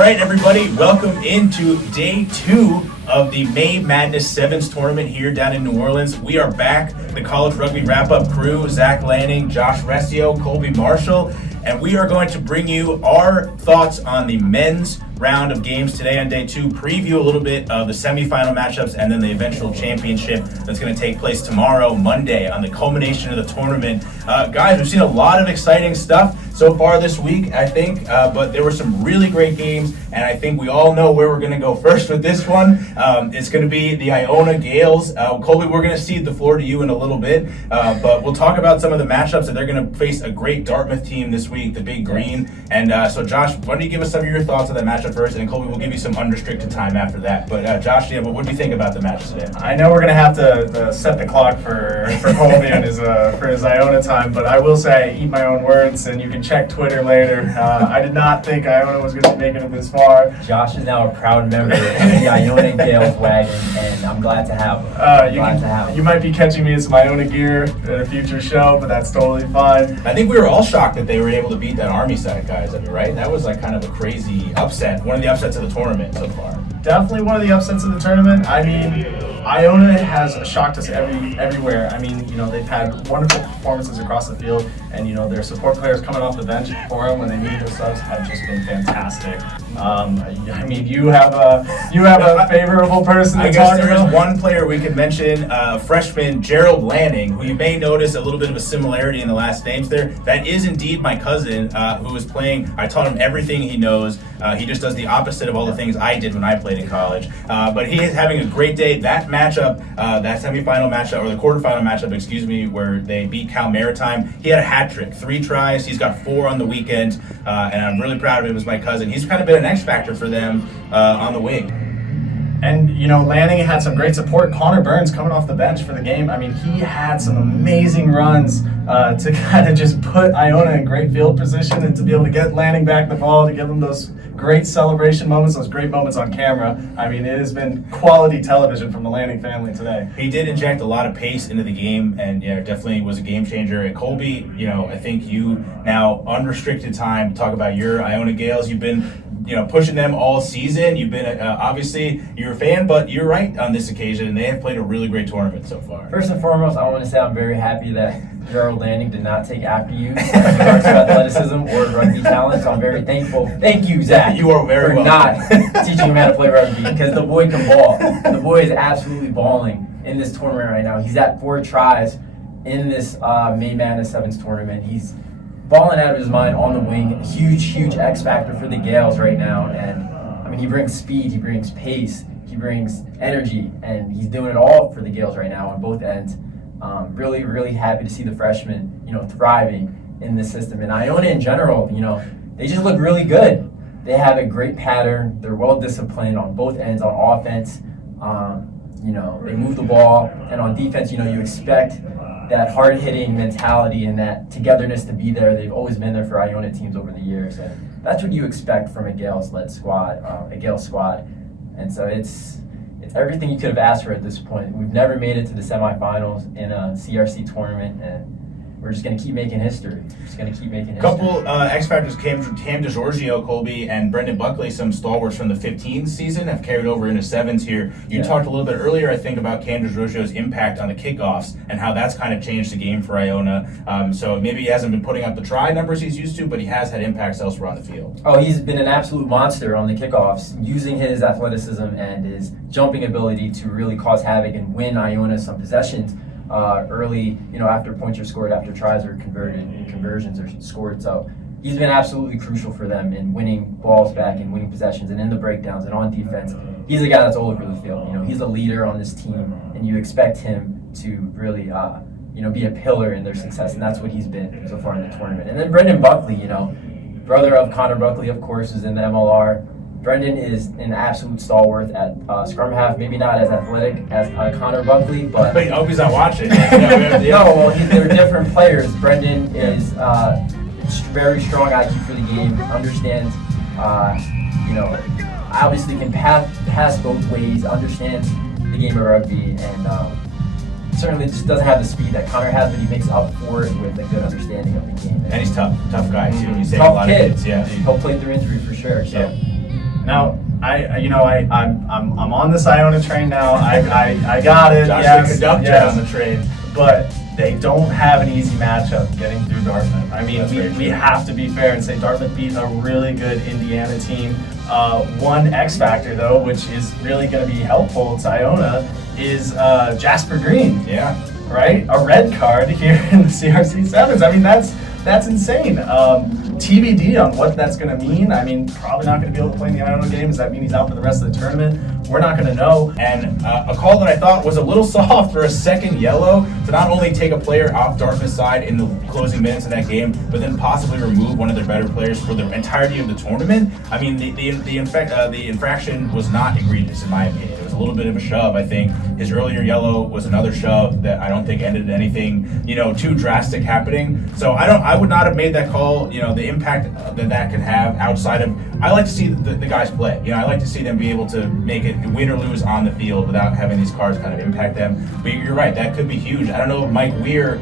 right, everybody, welcome into day 2 of the May Madness Sevens tournament here down in New Orleans. We are back, the college rugby wrap-up crew, Zach Lanning, Josh Rescio, Colby Marshall, and we are going to bring you our thoughts on the men's round of games today on day 2, preview a little bit of the semifinal matchups, and then the eventual championship that's going to take place tomorrow, Monday, on the culmination of the tournament. Guys, we've seen a lot of exciting stuff so far this week, I think, but there were some really great games, and I think we all know where we're going to go first with this one. It's going to be the Iona Gaels. Colby, we're going to cede the floor to you in a little bit, but we'll talk about some of the matchups that they're going to face a great Dartmouth team this week, the Big Green. And so, Josh, why don't you give us some of your thoughts on that matchup first, and Colby will give you some unrestricted time after that. But Josh, what do you think about the match today? I know we're going to have to set the clock for Colby and his Iona time, but I will say I eat my own words, and you can check Twitter later. I did not think Iona was going to be making it this far. Josh is now a proud member of the Iona Gaels wagon, and I'm glad to have him. You might be catching me in some Iona gear in a future show, but that's totally fine. I think we were all shocked that they were able to beat that Army side, guys. I mean, right? That was like kind of a crazy upset. One of the upsets of the tournament so far. Definitely one of the upsets of the tournament. I mean, Iona has shocked us everywhere. I mean, they've had wonderful performances across the field, and their support players coming off the bench for them when they need those subs have just been fantastic. I mean, you have a favorable person to I talk guess there about. is one player we could mention, freshman Gerald Lanning, who you may notice a little bit of a similarity in the last names there. That is indeed my cousin who is playing. I taught him everything he knows. He just does the opposite of all the things I did when I played in college. But he is having a great day. That matchup, that semifinal matchup, or the quarterfinal matchup, where they beat Cal Maritime, he had a hat trick, 3 tries. He's got 4 on the weekend, and I'm really proud of him as my cousin. He's kind of been an X factor for them on the wing. And, Lanning had some great support. Connor Burns coming off the bench for the game. I mean, he had some amazing runs to kind of just put Iona in great field position and to be able to get Lanning back the ball, to give him those great celebration moments, those great moments on camera. I mean, it has been quality television from the Lanning family today. He did inject a lot of pace into the game, and definitely was a game changer. And Colby, I think you now unrestricted time to talk about your Iona Gaels. You've been pushing them all season. You've been, obviously, you're a fan, but you're right on this occasion, and they have played a really great tournament so far. First and foremost, I want to say I'm very happy that Gerald Lanning did not take after you in regards to athleticism or rugby talent, so I'm very thankful. Thank you, Zach. You are very for welcome. not teaching him how to play rugby, because the boy can ball. The boy is absolutely balling in this tournament right now. He's at 4 tries in this May Madness Sevens tournament. He's balling out of his mind on the wing. Huge X factor for the Gaels right now. And I mean, he brings speed, he brings pace, he brings energy, and he's doing it all for the Gaels right now on both ends. Really happy to see the freshmen, thriving in this system. And Iona in general, they just look really good. They have a great pattern. They're well disciplined on both ends. On offense, they move the ball, and on defense, you expect that hard-hitting mentality and that togetherness to be there. They've always been there for Iona teams over the years, and that's what you expect from a Gaels-led squad, a Gaels squad. And so it's everything you could have asked for at this point. We've never made it to the semifinals in a CRC tournament, and we're just going to keep making history. A couple X Factors came from Cam DeGiorgio, Colby, and Brendan Buckley, some stalwarts from the 15 season, have carried over into 7s here. You talked a little bit earlier, I think, about Cam DeGiorgio's impact on the kickoffs and how that's kind of changed the game for Iona. So maybe he hasn't been putting up the try numbers he's used to, but he has had impacts elsewhere on the field. Oh, he's been an absolute monster on the kickoffs, using his athleticism and his jumping ability to really cause havoc and win Iona some possessions. Early, after points are scored, after tries are converted and conversions are scored. So he's been absolutely crucial for them in winning balls back and winning possessions and in the breakdowns and on defense. He's a guy that's all over the field. He's a leader on this team, and you expect him to really, be a pillar in their success, and that's what he's been so far in the tournament. And then Brendan Buckley, brother of Connor Buckley, of course, is in the MLR. Brendan is an absolute stalwart at scrum half, maybe not as athletic as Connor Buckley, but... I hope he's not watching. They're different players. Brendan is very strong IQ for the game, understands, obviously can pass both ways, understands the game of rugby, and certainly just doesn't have the speed that Connor has, but he makes up for it with a good understanding of the game. And he's tough guy too. He's tough a lot kid. of kids. Yeah, he'll play through injury for sure. So. Yeah. Now, I'm on this Iona train now. I got it. Josh, Yes, the conductor yes. on the train. But they don't have an easy matchup getting through Dartmouth. I mean, That's very we true. have to be fair and say Dartmouth beat a really good Indiana team. One X factor, though, which is really going to be helpful to Iona, is Jasper Green. Yeah. Right? A red card here in the CRC sevens. I mean, that's insane. TBD on what that's going to mean. I mean, probably not going to be able to play in the Iona game. Does that mean he's out for the rest of the tournament? We're not going to know. And a call that I thought was a little soft for a second yellow to not only take a player off Dartmouth's side in the closing minutes of that game, but then possibly remove one of their better players for the entirety of the tournament. I mean, the infraction was not egregious in my opinion. It was a little bit of a shove. I think his earlier yellow was another shove that I don't think ended in anything, too drastic happening. So I would not have made that call. The impact that could have outside of, I like to see the guys play. I like to see them be able to make it win or lose on the field without having these cards kind of impact them. But you're right, that could be huge. I don't know if Mike Weir,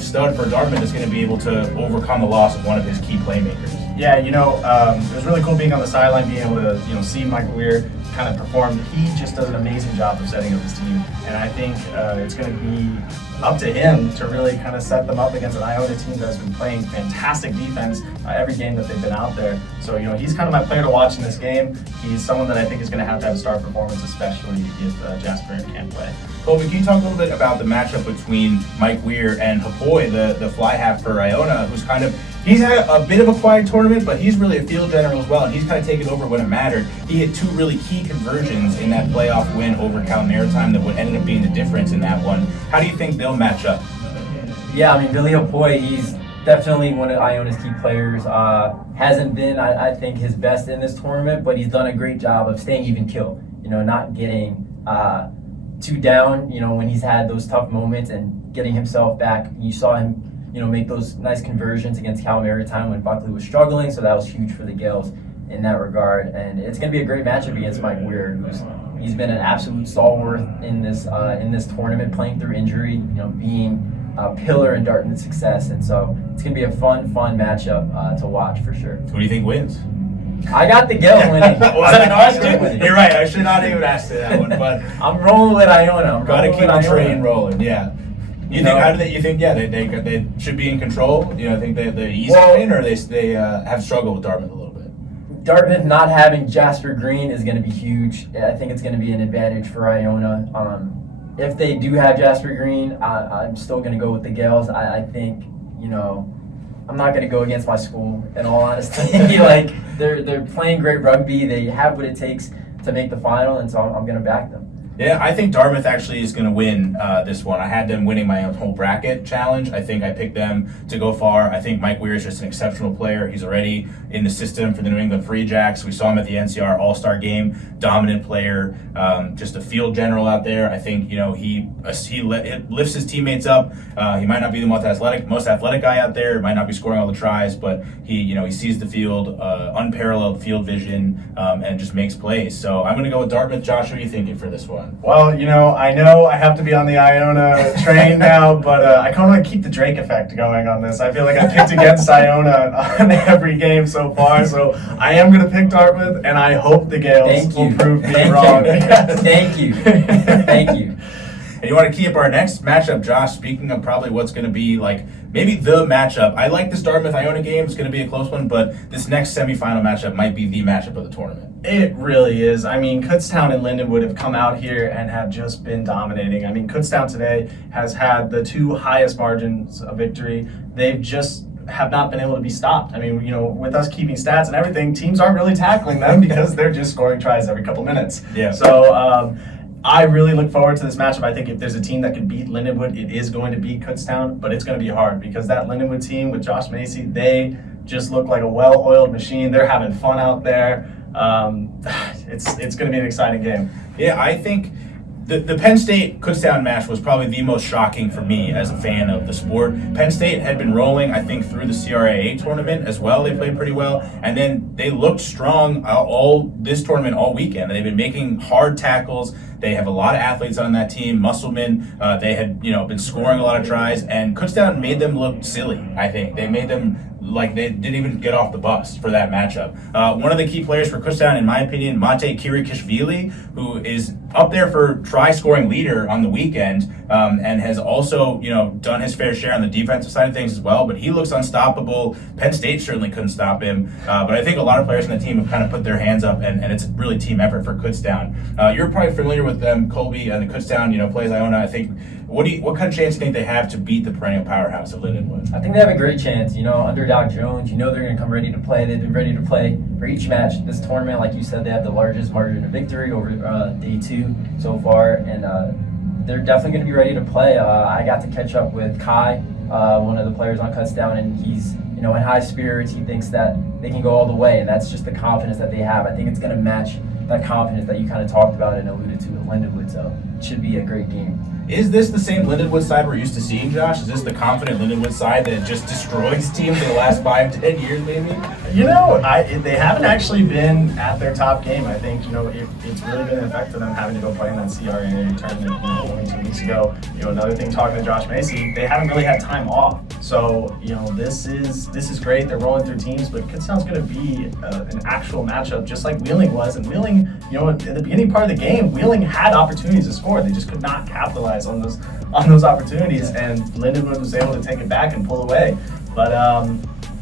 stud for Dartmouth, is going to be able to overcome the loss of one of his key playmakers. Yeah, it was really cool being on the sideline, being able to, see Mike Weir kind of perform. He just does an amazing job of setting up his team, and I think it's going to be up to him to really kind of set them up against an Iona team that has been playing fantastic defense every game that they've been out there. So, he's kind of my player to watch in this game. He's someone that I think is going to have a star performance, especially if Jasper can't play. Colby, can you talk a little bit about the matchup between Mike Weir and Hapoy, the fly half for Iona, who's he's had a bit of a quiet tournament, but he's really a field general as well, and he's kind of taken over when it mattered. He had two really key conversions in that playoff win over Cal Maritime that would ended up being the difference in that one. How do you think they'll match up? Yeah, I mean, Billy Hapoy, he's definitely one of Iona's key players. Hasn't been, I think, his best in this tournament, but he's done a great job of staying even kill, not getting too down, when he's had those tough moments and getting himself back. You saw him make those nice conversions against Cal Maritime when Buckley was struggling, so that was huge for the Gaels in that regard. And it's going to be a great matchup against Mike Weir, he's been an absolute stalwart in this tournament, playing through injury, being a pillar in Dartmouth's success. And so it's going to be a fun matchup to watch for sure. Who do you think wins? I got the Gaels winning. Was that a question? You're right. I should not even ask that one, but I'm rolling with Iona. Got to keep the train rolling. Yeah. You think? How do they? You think? Yeah, they should be in control. I think they're easy win, or they have struggled with Dartmouth a little bit. Dartmouth not having Jasper Green is going to be huge. I think it's going to be an advantage for Iona. If they do have Jasper Green, I'm still going to go with the Gaels. I think I'm not going to go against my school. In all honesty, they're playing great rugby. They have what it takes to make the final, and so I'm going to back them. Yeah, I think Dartmouth actually is going to win this one. I had them winning my whole bracket challenge. I think I picked them to go far. I think Mike Weir is just an exceptional player. He's already in the system for the New England Free Jacks. We saw him at the NCR All-Star game. Dominant player, just a field general out there. I think he lifts his teammates up. He might not be the most athletic guy out there. Might not be scoring all the tries, but he sees the field, unparalleled field vision, and just makes plays. So I'm going to go with Dartmouth. Josh, what are you thinking for this one? Well, I know I have to be on the Iona train now, but I kind of want to keep the Drake effect going on this. I feel like I picked against Iona on every game so far, so I am going to pick Dartmouth, and I hope the Gaels will prove me wrong. Thank you. Thank you. And you want to keep our next matchup, Josh, speaking of probably what's going to be maybe the matchup. I like this Dartmouth-Iona game. It's going to be a close one, but this next semifinal matchup might be the matchup of the tournament. It really is. I mean, Kutztown and Lindenwood have come out here and have just been dominating. I mean, Kutztown today has had the two highest margins of victory. They've just have not been able to be stopped. I mean, with us keeping stats and everything, teams aren't really tackling them because they're just scoring tries every couple minutes. Yeah. So, I really look forward to this matchup. I think if there's a team that can beat Lindenwood, it is going to be Kutztown, but it's going to be hard because that Lindenwood team with Josh Macy, they just look like a well-oiled machine. They're having fun out there. It's going to be an exciting game. Yeah, I think the Penn State-Kutztown match was probably the most shocking for me as a fan of the sport. Penn State had been rolling, I think, through the CRAA tournament as well. They played pretty well. And then they looked strong all this tournament all weekend. They've been making hard tackles. They have a lot of athletes on that team. Musselman, they had been scoring a lot of tries. And Kutztown made them look silly, I think. They made them like they didn't even get off the bus for that matchup. One of the key players for Kutztown, in my opinion, Mate Kirikishvili, who is up there for try-scoring leader on the weekend, and has also, done his fair share on the defensive side of things as well. But he looks unstoppable. Penn State certainly couldn't stop him. But I think a lot of players on the team have kind of put their hands up, and it's really team effort for Kutztown. You're probably familiar with them, Colby, and the Kutztown, plays Iona. I think. What kind of chance do you think they have to beat the perennial powerhouse of Lindenwood? I think they have a great chance. Underdog Jones, they're going to come ready to play. They've been ready to play for each match. This tournament, like you said, they have the largest margin of victory over day 2 so far, and they're definitely going to be ready to play. I got to catch up with Kai, one of the players on Kutztown, and he's in high spirits. He thinks that they can go all the way, and that's just the confidence that they have. I think it's going to match that confidence that you kind of talked about and alluded to with Lindenwood, so it should be a great game. Is this the same Lindenwood side we're used to seeing, Josh? Is this the confident Lindenwood side that just destroys teams in the last 5-10 years, maybe? They haven't actually been at their top game. I think, it's really been an effect for them having to go play in that CRWU tournament only 2 weeks ago. Another thing, talking to Josh Macy, they haven't really had time off. So, this is great. They're rolling through teams, but Kutztown's going to be an actual matchup just like Wheeling was. And Wheeling, in the beginning part of the game, Wheeling had opportunities to score. They just could not capitalize on those opportunities, and Lindenwood was able to take it back and pull away. But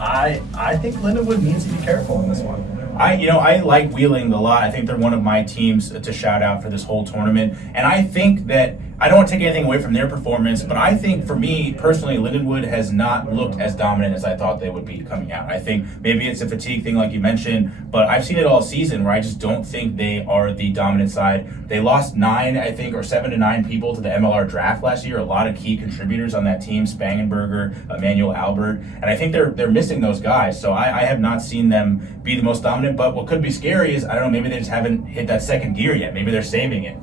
I think Lindenwood needs to be careful in this one. I like Wheeling a lot. I think they're one of my teams to shout out for this whole tournament. And I think that I don't want to take anything away from their performance, but I think for me personally, Lindenwood has not looked as dominant as I thought they would be coming out. I think maybe it's a fatigue thing like you mentioned, but I've seen it all season where I just don't think they are the dominant side. They lost 7 to 9 people to the MLR draft last year. A lot of key contributors on that team, Spangenberger, Emmanuel Albert, and I think they're missing those guys. So I have not seen them be the most dominant, but what could be scary is, I don't know, maybe they just haven't hit that second gear yet. Maybe they're saving it.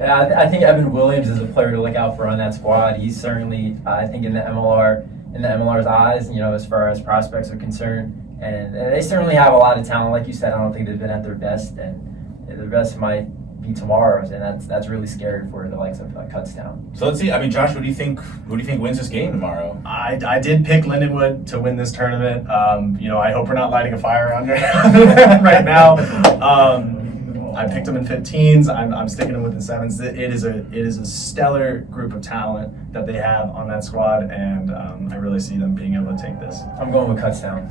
Yeah, I think Evan Williams is a player to look out for on that squad. He's certainly, I think, in the MLR's eyes, as far as prospects are concerned. And they certainly have a lot of talent. Like you said, I don't think they've been at their best, and their best might be tomorrow's, and that's really scary for the likes of Kutztown. So let's see. Wjosh, who do you think wins this game tomorrow? I did pick Lindenwood to win this tournament. I hope we're not lighting a fire under right now. I picked them in 15s. I'm sticking them with the 7s. It is a stellar group of talent that they have on that squad, and I really see them being able to take this. I'm going with Kutztown.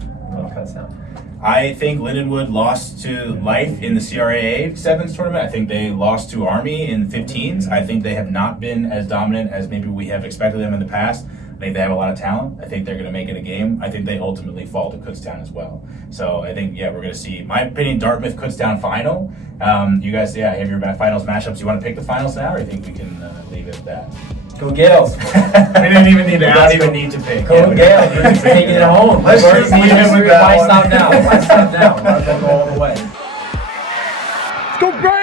I think Lindenwood lost to Life in the CRAA 7s tournament. I think they lost to Army in 15s. I think they have not been as dominant as maybe we have expected them in the past. I think they have a lot of talent. I think they're going to make it a game. I think they ultimately fall to Kutztown as well. So I think, we're going to see, my opinion, Dartmouth-Kutztown final. You guys, have your finals matchups. You want to pick the finals now, or you think we can leave it at that? Go Gaels. We didn't even need to ask. Don't even need to pick. Go Gaels. We're just taking it home. Let's just leave it with that Why one. stop now? Why stop now? Let's go all the way. Let's go, Brian!